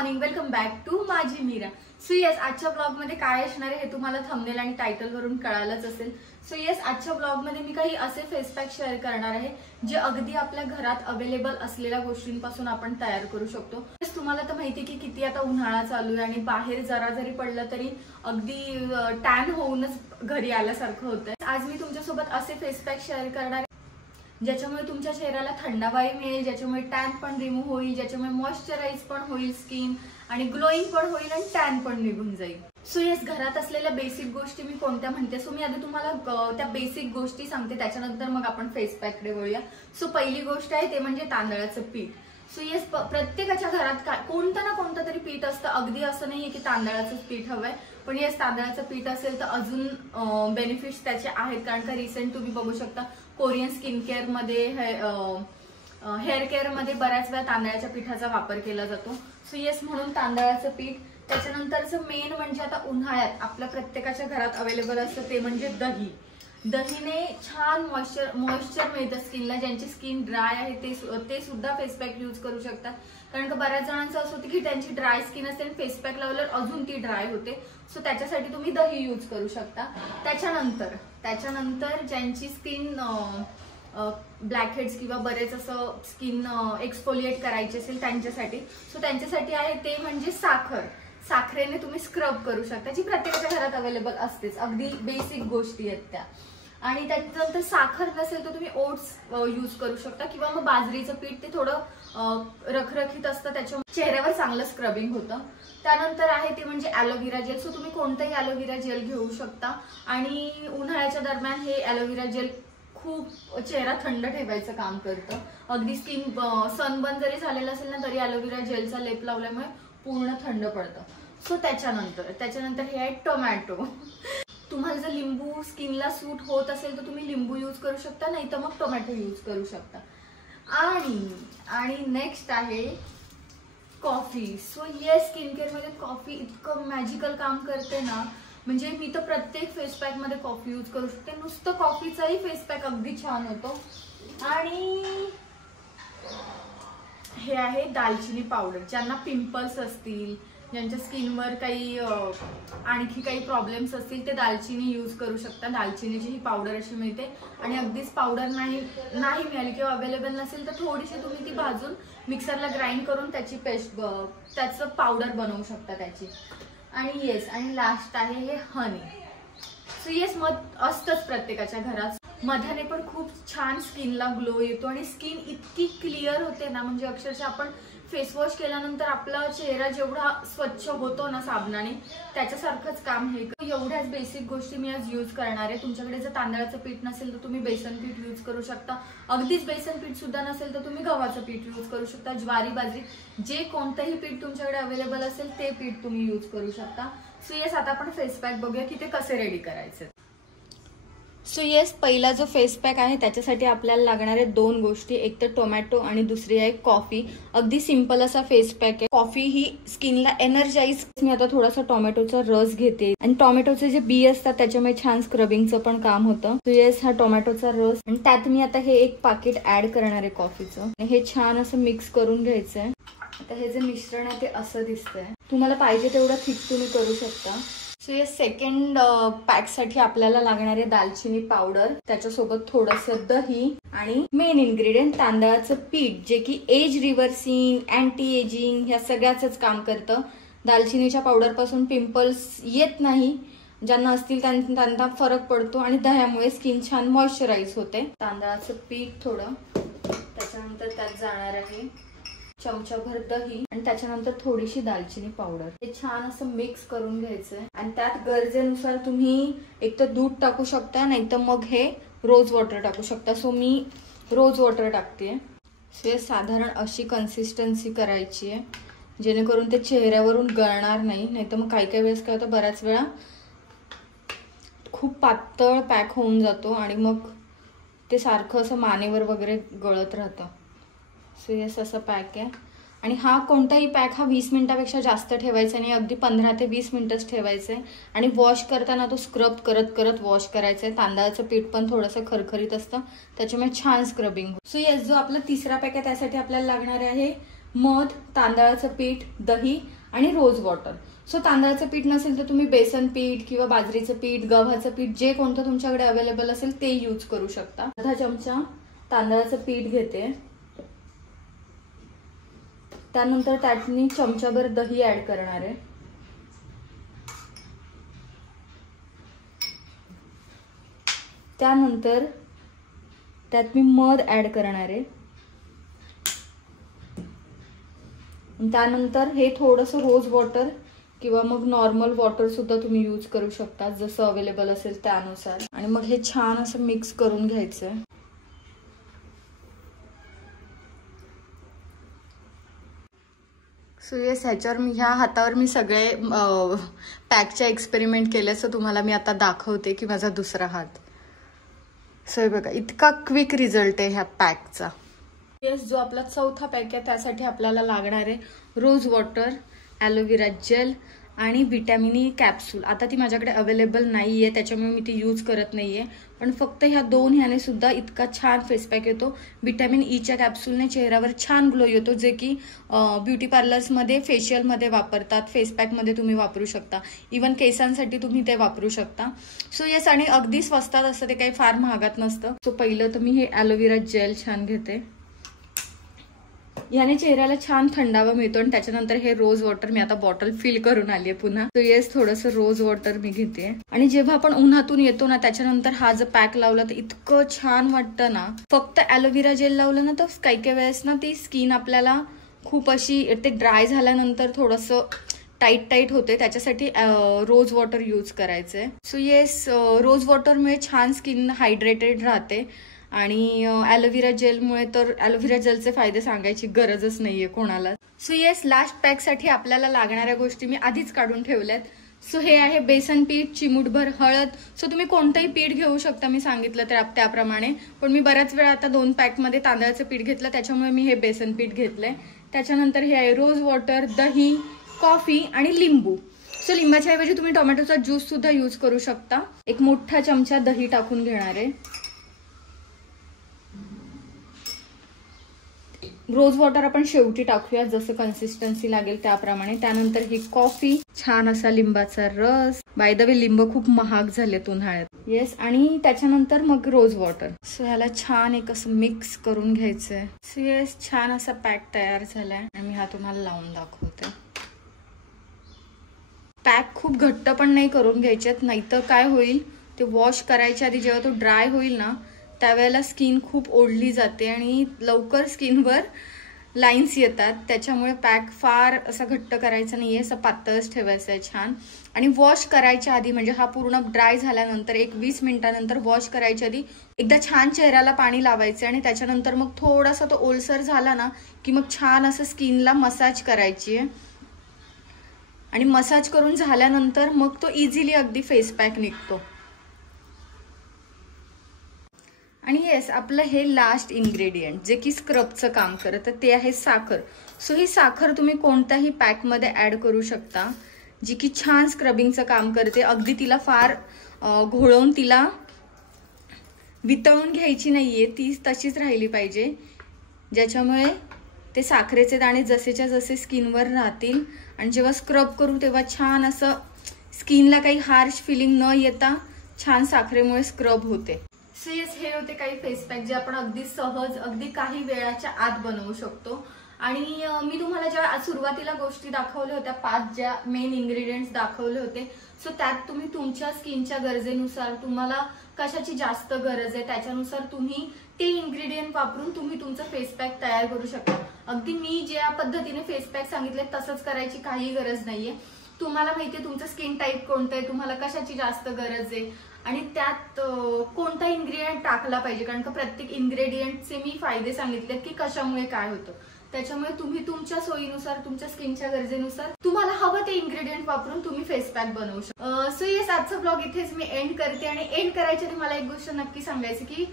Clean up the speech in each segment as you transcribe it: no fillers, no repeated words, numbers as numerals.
Morning, welcome back to माझी Mira. So yes, आजच्या blog मध्ये काय असणार आहे हे तुम्हाला थंबनेल आणि टायटल वरून कळालंच असेल। सो येस, आजच्या ब्लॉग मध्ये मी काही असे फेस पॅक शेअर करणार आहे जे अगदी आपल्या घरात अवेलेबल असलेल्या गोष्टींपासून आपण तयार करू शकतो। तुम्हाला तर माहिती की किती आता उन्हाळा चालू आहे आणि बाहेर जरा जरी पडलं तरी अगदी टॅन होऊनच घरी आल्यासारखं होतंय। आज मी तुमच्यासोबत असे फेस पॅक शेअर करणार आहे ज्याच्यामुळे तुमच्या चेहऱ्याला थंडावाई मिळेल, ज्याच्यामुळे टॅन पण रिमूव्ह होईल, ज्याच्यामुळे मॉइश्चराइज पण होईल स्किन आणि ग्लोईंग पण होईल आणि टॅन पण निघून जाईल। सो येस, घरात असलेल्या बेसिक गोष्टी मी कोणत्या म्हणते, सो मी आधी तुम्हाला त्या बेसिक गोष्टी सांगते, त्याच्यानंतर मग आपण फेस पॅककडे वळूया। सो पहिली गोष्ट आहे ते म्हणजे तांदळाचं पीठ। सो येस, प्रत्येकाच्या घरात कोणतं ना कोणतं तरी पीठ असतं। अगदी असं नाहीये की तांदळाचं पीठ हवंय, पण येस तांदळाचं पीठ असेल तर अजून बेनिफिट्स त्याचे आहेत। कारण का रिसेंट तुम्ही बघू शकता कोरियन स्किन केअर मध्ये हेअर केअर मध्ये बऱ्याच वेळा तांदळाच्या पिठाचा वापर केला जातो। सो येस, म्हणून तांदळाचं पीठ। त्याच्यानंतरचं मेन म्हणजे आता उन्हाळ्यात आपल्या प्रत्येकाच्या घरात अवेलेबल असतं ते म्हणजे दही। दहीने छान मॉइश्चर मिळतं स्किनला। ज्यांची स्किन ड्राय आहे ते सुद्धा फेस पॅक यूज करू शकतात। कारण का बऱ्याच जणांचं असं होतं की त्यांची ड्राय स्किन असते आणि फेस पॅक लावल्यावर अजून ती ड्राय होते। सो त्याच्यासाठी तुम्ही दही यूज करू शकता। त्याच्यानंतर ज्यांची स्किन ब्लॅकहेड्स किंवा बरेच असं स्किन एक्सफोलिएट करायचे असेल त्यांच्यासाठी, सो त्यांच्यासाठी आहे ते म्हणजे साखर। साखरेने तुम्ही स्क्रब करू शकता, जी प्रत्येकाच्या घरात अवेलेबल असतेच। अगदी बेसिक गोष्टी आहेत त्या। आणि त्याच्यानंतर साखर नसेल तर तुम्ही ओट्स यूज करू शकता किंवा मग बाजरीचं पीठ, ते थोडं रखरखीत असतं, त्याच्यामुळे चेहऱ्यावर चांगलं स्क्रबिंग होतं। त्यानंतर आहे ते म्हणजे ॲलोव्हेरा जेल। सो तुम्ही कोणतंही ॲलोव्हेरा जेल घेऊ शकता आणि उन्हाळ्याच्या दरम्यान हे ॲलोव्हेरा जेल खूप चेहरा थंड ठेवायचं काम करतं। अगदी स्किन सनबर्न जरी झालेलं असेल ना तरी ॲलोव्हेरा जेलचा लेप लावल्यामुळे पूर्ण थंड पडतं। सो त्याच्यानंतर हे आहे टोमॅटो। तुम्हाला जर लिंबू स्किनला सूट होत असेल तर तुम्ही लिंबू यूज करू शकता, नाही तर मग टोमॅटो यूज करू शकता। आणि नेक्स्ट आहे coffee. So yes, skin care मध्ये कॉफी इतकं मॅजिकल काम करते ना, म्हणजे मी तर प्रत्येक फेस पॅक मध्ये कॉफी यूज करू शकते। नुसतं कॉफीचाही फेस पॅक अगदी छान होतो। आणि हे आहे दालचिनी पावडर। ज्यांना पिंपल्स असतील, ज्यांच्या स्किनवर काही आणखी काही प्रॉब्लेम्स असतील, ते दालचिनी यूज करू शकता। दालचिनीची ही पावडर अशी मिळते आणि अगदीच पावडर नाही मिळाली किंवा अवेलेबल नसेल तर थोडीशी तुम्ही ती भाजून मिक्सरला ग्राइंड करून त्याचं पावडर बनवू शकता त्याची। आणि येस, आणि लास्ट आहे हे हनी। सो येस, मध असतंच प्रत्येकाच्या घरात। मधाने पण खूप छान स्किनला ग्लो येतो आणि स्किन इतकी क्लिअर होते ना, म्हणजे अक्षरशः आपण फेस वॉश केल्यानंतर आपला चेहरा जेवढा स्वच्छ होतो ना साबणाने, त्याच्यासारखंच काम हे। एवढ्याच बेसिक गोष्टी मी आज यूज करणार आहे। तुमच्याकडे जर तांदळाचं पीठ नसेल तर तुम्ही बेसन पीठ यूज करू शकता। अगदीच बेसन पीठ सुद्धा नसेल तर तुम्ही गव्हाचं पीठ यूज करू शकता। ज्वारी, बाजरी, जे कोणतंही पीठ तुमच्याकडे अवेलेबल असेल ते पीठ तुम्ही यूज करू शकता। सो येस, आता आपण फेस पॅक बघूया की ते कसे रेडी करायचे। सो येस, पहिला जो फेस पॅक आहे त्याच्यासाठी आपल्याला लागणारे दोन गोष्टी, एक तर टोमॅटो आणि दुसरी आहे कॉफी। अगदी सिंपल असा फेस पॅक आहे। कॉफी ही स्किनला एनर्जाइज। मी आता थोडासा टोमॅटोचा रस घेते आणि टोमॅटोचे जे बी असतात त्याच्यामुळे छान स्क्रबिंगचं पण काम होतं। सो येस, हा टोमॅटोचा रस आणि त्यात मी आता हे एक पाकिट ऍड करणार आहे कॉफीचं। हे छान असं मिक्स करून घ्यायचंय। आता हे जे मिश्रण आहे ते असं दिसतंय। तुम्हाला पाहिजे तेवढं थिक तुम्ही करू शकता। सो या सेकंड पॅक साठी आपल्याला लागणार आहे दालचिनी पावडर, त्याच्यासोबत थोडंसं दही आणि मेन इन्ग्रेडियंट तांदळाचं पीठ, जे की एज रिव्हर्सिंग, अँटी एजिंग ह्या सगळ्याच काम करतं। दालचिनीच्या पावडर पासून पिंपल्स येत नाही, ज्यांना असतील त्यांना फरक पडतो आणि दह्यामुळे स्किन छान मॉइश्चराइज होते। तांदळाचं पीठ थोडं, त्याच्यानंतर त्यात जाणार आहे चमचाभर दही आणि त्याच्यानंतर थोडीशी दालचिनी पावडर। हे छान असं मिक्स करून घ्यायचंय आणि त्यात गरजेनुसार तुम्ही एक तर दूध टाकू शकता, नाही तर मग हे रोज वॉटर टाकू शकता। सो मी रोज वॉटर टाकते। सो साधारण अशी कन्सिस्टन्सी करायची आहे जेणेकरून ते चेहऱ्यावरून गळणार नाही, नाहीतर मग काही वेळेस काय होतं, बऱ्याच वेळा खूप पातळ पॅक होऊन जातो आणि मग ते सारखं असं मानेवर वगैरे गळत राहतं। सो येस, असं पॅक आहे। आणि हा कोणताही पॅक हा 20 मिनिटापेक्षा जास्त ठेवायचा नाही, अगदी 15 ते 20 मिनिटच ठेवायचंय। आणि वॉश करताना तो स्क्रब करत वॉश करायचंय। तांदळाचं पीठ पण थोडंसं खरखरीत असतं, त्याच्यामुळे छान स्क्रबिंग होतं। सो येस, जो आपला तिसरा पॅक आहे त्यासाठी आपल्याला लागणार आहे मध, तांदळाचं पीठ, दही आणि रोज वॉटर. सो तांदळाचं पीठ नसेल तर तुम्ही बेसन पीठ किंवा बाजरीचं पीठ, गव्हाचं पीठ जे कोणतं तुमच्याकडे अवेलेबल असेल ते यूज करू शकता. अर्धा चमचा तांदळाचं पीठ घेते. त्यानंतर त्यात मी चमचाभर दही ऍड करणार आहे. त्यानंतर त्यात मी मध ऍड करणार आहे. त्यानंतर हे थोडंसं रोज वॉटर किंवा मग नॉर्मल वॉटर सुद्धा तुम्ही यूज करू शकता, जसं अवेलेबल असेल त्यानुसार. आणि मग हे छान असं मिक्स करून घ्यायचंय. सो येस, ह्याच्यावर मी ह्या हातावर मी सगळे पॅकच्या एक्सपेरिमेंट केले. सो तुम्हाला मी आता दाखवते की माझा दुसरा हात. सो हे बघा, इतका क्विक रिझल्ट आहे ह्या पॅकचा. येस, जो आपला चौथा पॅक आहे त्यासाठी आपल्याला लागणार आहे रोज वॉटर, ॲलोवेरा जेल आणि व्हिटॅमिन ई कॅप्सूल. आता ती माझ्याकडे अवेलेबल नाहीये त्याच्यामुळे मी ती यूज करत नाहीये, पण फक्त ह्या दोन ह्याने सुद्धा इतका छान फेस पॅक येतो. व्हिटॅमिन ईच्या कॅप्सूलने चेहऱ्यावर छान ग्लो येतो, जे की ब्युटी पार्लर्समध्ये फेशियलमध्ये वापरतात, फेस पॅकमध्ये तुम्ही वापरू शकता, इवन केसांसाठी तुम्ही ते वापरू शकता. सो येस, आणि अगदी स्वस्तात असतं, ते काही फार महागात नसतं. सो पहिलं तर मी हे ॲलोवेरा जेल छान घेते. याने चेहऱ्याला छान थंडावा मिळतो. आणि त्याच्यानंतर हे रोज वॉटर मी आता बॉटल फिल करून आली आहे पुन्हा. सो येस, थोडंसं रोज वॉटर मी घेते. आणि जेव्हा आपण उन्हातून येतो ना, त्याच्यानंतर हा जर पॅक लावला तर इतकं छान वाटतं ना. फक्त ॲलोवेरा जेल लावलं ना तर काही काही वेळेस ना ती स्किन आपल्याला खूप अशी ते ड्राय झाल्यानंतर थोडंसं टाईट होते, त्याच्यासाठी रोज वॉटर यूज करायचंय. सो येस, रोज वॉटरमुळे छान स्किन हायड्रेटेड राहते. आणि ॲलोवेरा जेलमुळे तर ॲलोवेरा जेलचे फायदे सांगायची गरजच नाहीये कोणाला. सो येस, लास्ट पॅकसाठी आपल्याला लागणाऱ्या गोष्टी मी आधीच काढून ठेवल्यात. सो हे आहे बेसन पीठ, चिमूटभर हळद. सो तुम्ही कोणतंही पीठ घेऊ शकता, मी सांगितलं तर त्याप्रमाणे. पण मी बऱ्याच वेळा आता 2 पॅकमध्ये तांदळाचं पीठ घेतलं, त्याच्यामुळे मी हे बेसन पीठ घेतलंय. त्याच्यानंतर हे आहे रोज वॉटर, दही, कॉफी आणि लिंबू. सो लिंबाच्या ऐवजी तुम्ही टोमॅटोचा ज्यूस सुद्धा यूज करू शकता. एक मोठा चमचा दही टाकून घेणार आहे. रोज वॉटर आपण शेवटी टाकूया, जसं कन्सिस्टन्सी लागेल त्याप्रमाणे. त्यानंतर ही कॉफी, छान असा लिंबाचा रस. बाय द वे, लिंब खूप महाग झालेत उन्हाळ्यात. येस, आणि त्याच्यानंतर मग रोज वॉटर. सो ह्याला छान एक असं मिक्स करून घ्यायचंय. सो येस, छान असा पॅक तयार झालाय आणि मी हा तुम्हाला लावून दाखवते. पॅक खूप घट्ट पण नाही करून घ्यायच्यात, नाहीतर काय होईल, ते वॉश करायच्या आधी जेव्हा तो ड्राय होईल ना त्यावेळेला स्किन खूप ओढली जाते आणि लवकर स्किनवर लाईन्स येतात. त्याच्यामुळे पॅक फार असा घट्ट करायचा नाहीये, असं पातळच ठेवायचं आहे छान. आणि वॉश करायच्या आधी, म्हणजे हा पूर्ण ड्राय झाल्यानंतर 20 मिनिटानंतर वॉश करायच्या आधी एकदा छान चेहऱ्याला पाणी लावायचं. आणि त्याच्यानंतर मग थोडासा तो ओलसर झाला ना की मग छान असं स्किनला मसाज करायची आहे. आणि मसाज करून झाल्यानंतर मग तो इझिली अगदी फेस पॅक निघतो. आणि येस, आपलं हे लास्ट इन्ग्रेडियंट जे की स्क्रबचं काम करतं ते आहे साखर. सो ही साखर तुम्ही कोणत्याही पॅकमध्ये ऍड करू शकता, जी की छान स्क्रबिंगचं काम करते. अगदी तिला फार घोळवून तिला वितळून घ्यायची नाहीये, ती तशीच राहिली पाहिजे, ज्याच्यामुळे ते साखरेचे दाणे जसेच्या जसे स्किनवर राहतील. आणि जेव्हा स्क्रब करू तेव्हा छान असं स्किनला काही हार्श फिलिंग न येता छान साखरेमुळे स्क्रब होते. सो येस, हे होते काही फेस पॅक जे आपण अगदी सहज, अगदी काही वेळाच्या आत बनवू शकतो. आणि मी तुम्हाला ज्या सुरुवातीला गोष्टी दाखवल्या होत्या, 5 ज्या मेन इन्ग्रेडियंट्स दाखवले होते, सो त्यात तुम्ही तुमच्या स्किनच्या गरजेनुसार, तुम्हाला कशाची जास्त गरज आहे त्याच्यानुसार तुम्ही ते इन्ग्रेडियंट वापरून तुम्ही तुमचं फेस पॅक तयार करू शकता. अगदी मी ज्या पद्धतीने फेस पॅक सांगितले तसंच करायची काही गरज नाहीये. तुम्हाला माहितीये तुमचं स्किन टाईप कोणतं आहे, तुम्हाला कशाची जास्त गरज आहे आणि त्यात कोणता इन्ग्रेडियंट टाकला पाहिजे. कारण का प्रत्येक इन्ग्रेडियंटचे मी फायदे सांगितले की कशामुळे काय होतं. त्याच्यामुळे तुम्ही तुमच्या सोयीनुसार, तुमच्या स्किनच्या गरजेनुसार तुम्हाला हवं ते इन्ग्रेडियंट वापरून तुम्ही फेस पॅक बनवू शकता. सो येस, आजचा ब्लॉग इथेच मी एंड करते. आणि एंड करायच्या आधी मला एक गोष्ट नक्की सांगायची की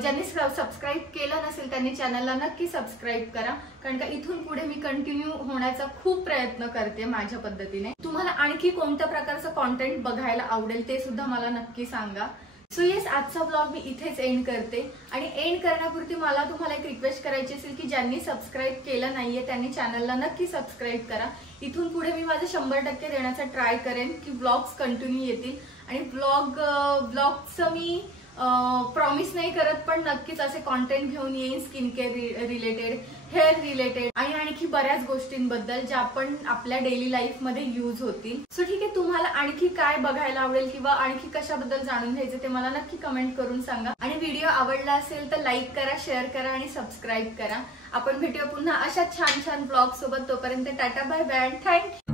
ज्यांनी सबस्क्राईब केलं नसेल त्यांनी चॅनलला नक्की सबस्क्राईब करा. कारण का इथून पुढे मी कंटिन्यू होण्याचा खूप प्रयत्न करते माझ्या पद्धतीने. तुम्हाला आणखी कोणत्या प्रकारचं कॉन्टेंट बघायला आवडेल ते सुद्धा मला नक्की सांगा. सो येस, आजचा ब्लॉग मी इथेच एंड करते आणि एंड करण्यापूर्वी मला तुम्हाला एक रिक्वेस्ट करायची असेल की ज्यांनी सबस्क्राईब केलं नाहीये त्यांनी चॅनलला नक्की सबस्क्राईब करा. इथून पुढे मी माझं 100% देण्याचा ट्राय करेन की ब्लॉग्स कंटिन्यू येतील आणि ब्लॉगचं मी प्रॉमिस नाही करत, पण नक्कीच असे कॉन्टेंट घेऊन येईन skin care related, hair related आणि आणखी बऱ्याच गोष्टींबद्दल ज्या आपण आपल्या डेली लाईफ मध्ये यूज होतील. सो ठीक आहे, तुम्हाला आणखी काय बघायला आवडेल किंवा आणखी कशाबद्दल जाणून घ्यायचं ते मला नक्की कमेंट करून सांगा. आणि व्हिडिओ आवडला असेल तर लाईक करा, शेअर करा आणि सबस्क्राईब करा. आपण भेटूया पुन्हा अशा छान छान ब्लॉग सोबत. तोपर्यंत टाटा, बाय बाय, थँक्यू.